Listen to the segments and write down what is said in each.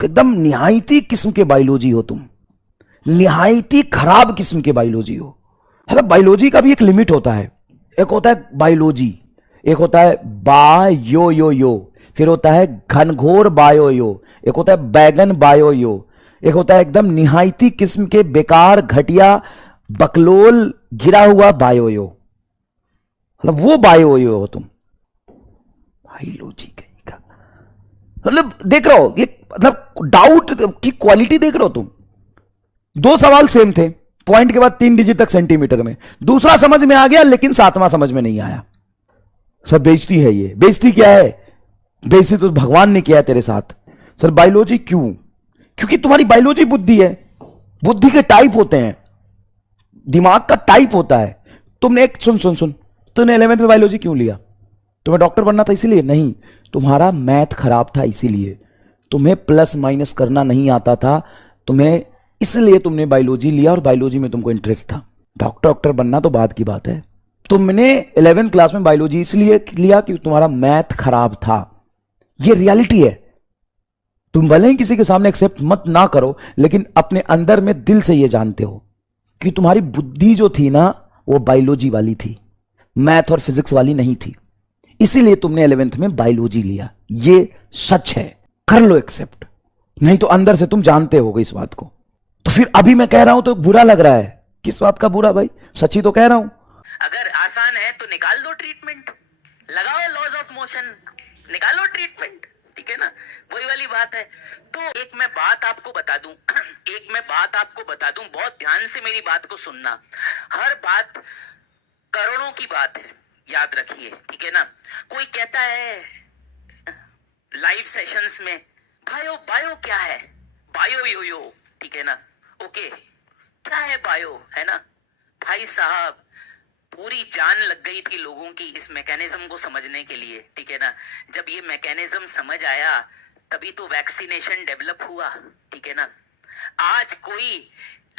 एकदम निहायती किस्म के बायोलॉजी हो तुम, निहायती खराब किस्म के बायोलॉजी हो। मतलब बायोलॉजी का भी एक लिमिट होता है। एक होता है बायोलॉजी, एक होता है बायो, फिर होता है घनघोर बायो, एक होता है बैगन बायो, एक होता है एकदम निहायती किस्म के बेकार घटिया बकलोल गिरा हुआ बायो। मतलब वो बायो हो तुम, बायोलॉजी कहीं का। मतलब देख रहे हो ये, मतलब डाउट की क्वालिटी देख रहे हो तुम। दो सवाल सेम थे, पॉइंट के बाद 3 डिजिट तक सेंटीमीटर में, दूसरा समझ में आ गया लेकिन सातवां समझ में नहीं आया। सर बेइज्जती है ये। बेइज्जती क्या है? बेइज्जती तो भगवान ने किया है तेरे साथ। सर बायोलॉजी क्यों? क्योंकि तुम्हारी बायोलॉजी बुद्धि है। बुद्धि के टाइप होते हैं, दिमाग का टाइप होता है। तुमने एक सुन, तूने 11th में बायोलॉजी क्यों लिया? तुम्हें डॉक्टर बनना था इसीलिए? नहीं, तुम्हारा मैथ खराब था इसीलिए। तुम्हें प्लस माइनस करना नहीं आता था, तुम्हें इसलिए तुमने बायोलॉजी लिया और बायोलॉजी में तुमको इंटरेस्ट था। डॉक्टर बनना तो बात की बात है। तुमने 11th क्लास में बायोलॉजी इसलिए लिया कि तुम्हारा मैथ खराब था। यह रियलिटी है। तुम भले ही किसी के सामने एक्सेप्ट मत ना करो, लेकिन अपने अंदर में दिल से यह जानते हो कि तुम्हारी बुद्धि जो थी ना, वो बायोलॉजी वाली थी, मैथ और फिजिक्स वाली नहीं थी। इसीलिए तुमने 11th में बायोलॉजी लिया। यह सच है, कर लो एक्सेप्ट। नहीं तो अंदर से तुम जानते होगे इस बात को। तो फिर अभी मैं कह रहा हूं तो बुरा लग रहा है। किस बात का बुरा भाई? सच्ची तो कह रहा हूं। अगर आसान है तो निकाल दो ट्रीटमेंट, लगाओ लॉज ऑफ मोशन, निकालो ट्रीटमेंट, ठीक है ना। वही वाली बात है। तो एक मैं बात आपको बता दूं, बहुत ध्यान से मेरी बात को सुनना। हर बात करोड़ों की बात है, याद रखिए, ठीक है ना। कोई कहता है लाइव सेशंस में, बायो क्या है? बायो यो, ठीक है ना। ओके, क्या है बायो, है ना भाई साहब। पूरी जान लग गई थी लोगों की इस मैकेनिज्म को समझने के लिए, ठीक है ना। जब ये मैकेनिज्म समझ आया तभी तो वैक्सीनेशन डेवलप हुआ, ठीक है ना। आज कोई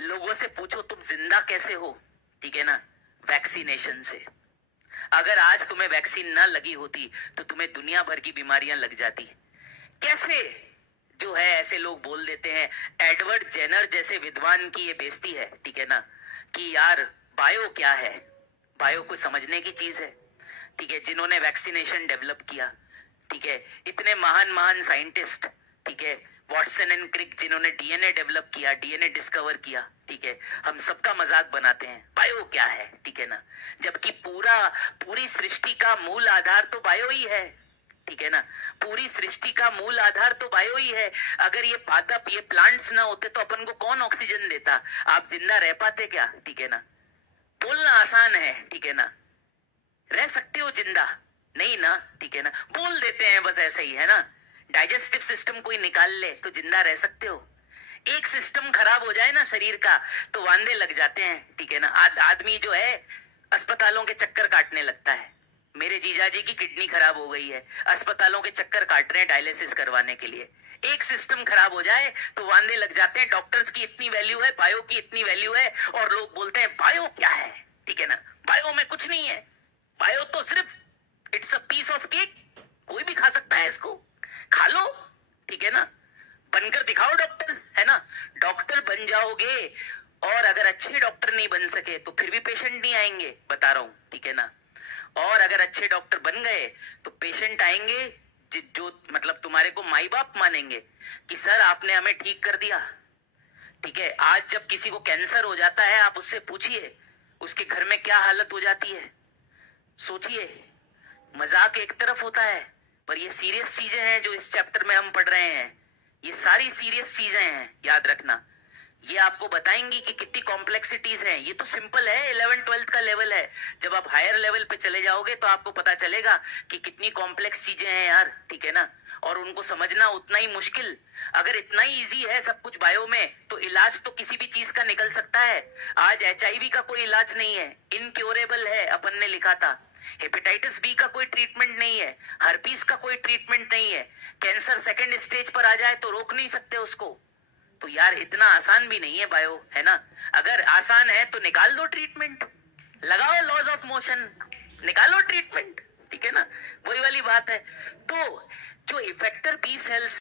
लोगों से पूछो तुम जिंदा कैसे हो, ठीक है ना, वैक्सीनेशन से। अगर आज तुम्हें वैक्सीन ना लगी होती तो तुम्हें दुनिया भर की बीमारियां लग जाती। कैसे जो है ऐसे लोग बोल देते हैं, एडवर्ड जेनर जैसे विद्वान की ये बेइज्जती है, ठीक है ना, कि यार बायो क्या है। बायो को समझने की चीज है, ठीक है, जिन्होंने वैक्सीनेशन डेवलप किया, ठीक है, इतने महान साइंटिस्ट, ठीक है, वॉटसन एंड क्रिक जिन्होंने डीएनए डेवलप किया, डीएनए डिस्कवर किया, ठीक है, हम सबका मजाक बनाते हैं बायो क्या है, ठीक है ना। जबकि पूरी सृष्टि का मूल आधार तो बायो ही है, ठीक है ना। पूरी सृष्टि का मूल आधार तो बायो ही है। अगर ये पादप, ये प्लांट्स ना होते तो अपन को कौन ऑक्सीजन देता? आप जिंदा रह पाते क्या, ठीक है ना। बोलना आसान है, ठीक है ना, रह सकते हो जिंदा? नहीं ना, ठीक है ना, बोल देते हैं बस ऐसे ही, है ना। डाइजेस्टिव सिस्टम कोई निकाल ले तो जिंदा रह सकते हो? एक सिस्टम खराब हो जाए ना शरीर का तो वांदे लग जाते हैं, ठीक है ना। आदमी जो है अस्पतालों के चक्कर काटने लगता है। मेरे जीजाजी की किडनी खराब हो गई है, अस्पतालों के चक्कर काट रहे हैं डायलिसिस करवाने के लिए। एक सिस्टम खराब हो जाए तो वांदे लग जाते हैं। डॉक्टर्स की इतनी वैल्यू है, बायो की इतनी वैल्यू है, और लोग बोलते हैं बायो क्या है, ठीक है ना। बायो में कुछ नहीं है। बायो तो सिर्फ it's a piece of cake, कोई भी खा सकता है इसको, खा लो, ठीक है ना। बनकर दिखाओ डॉक्टर, है ना। डॉक्टर बन जाओगे और अगर अच्छे डॉक्टर नहीं बन सके तो फिर भी पेशेंट नहीं आएंगे, बता रहा हूं, ठीक है ना। और अगर अच्छे डॉक्टर बन गए तो पेशेंट आएंगे जो मतलब तुम्हारे को माई बाप मानेंगे कि सर आपने हमें ठीक कर दिया, ठीक है। आज जब किसी को कैंसर हो जाता है, आप उससे पूछिए उसके घर में क्या हालत हो जाती है। सोचिए, मजाक एक तरफ होता है पर ये सीरियस चीजें हैं जो इस चैप्टर में हम पढ़ रहे हैं। ये सारी सीरियस चीजें हैं, याद रखना। ये आपको बताएंगी कि कितनी कॉम्प्लेक्सिटीज हैं। ये तो सिंपल है, 11th-12th का लेवल है। जब आप हायर लेवल पे चले जाओगे तो आपको पता चलेगा कि कितनी कॉम्प्लेक्स चीजें हैं यार, ठीक है ना। और उनको समझना उतना ही मुश्किल। अगर इतना ही इजी है सब कुछ बायो में तो इलाज तो किसी भी चीज का निकल सकता है। आज एचआईवी का कोई इलाज नहीं है, इनक्योरेबल है, अपन ने लिखा था। हेपेटाइटिस बी का कोई ट्रीटमेंट नहीं है, हर्पीस का कोई ट्रीटमेंट नहीं है। कैंसर सेकंड स्टेज पर आ जाए तो रोक नहीं सकते उसको। तो यार इतना आसान भी नहीं है बायो, है ना। अगर आसान है तो निकाल दो ट्रीटमेंट, लगाओ लॉज ऑफ मोशन, निकालो ट्रीटमेंट, ठीक है ना। वही वाली बात है। तो जो इफेक्टर बी सेल्स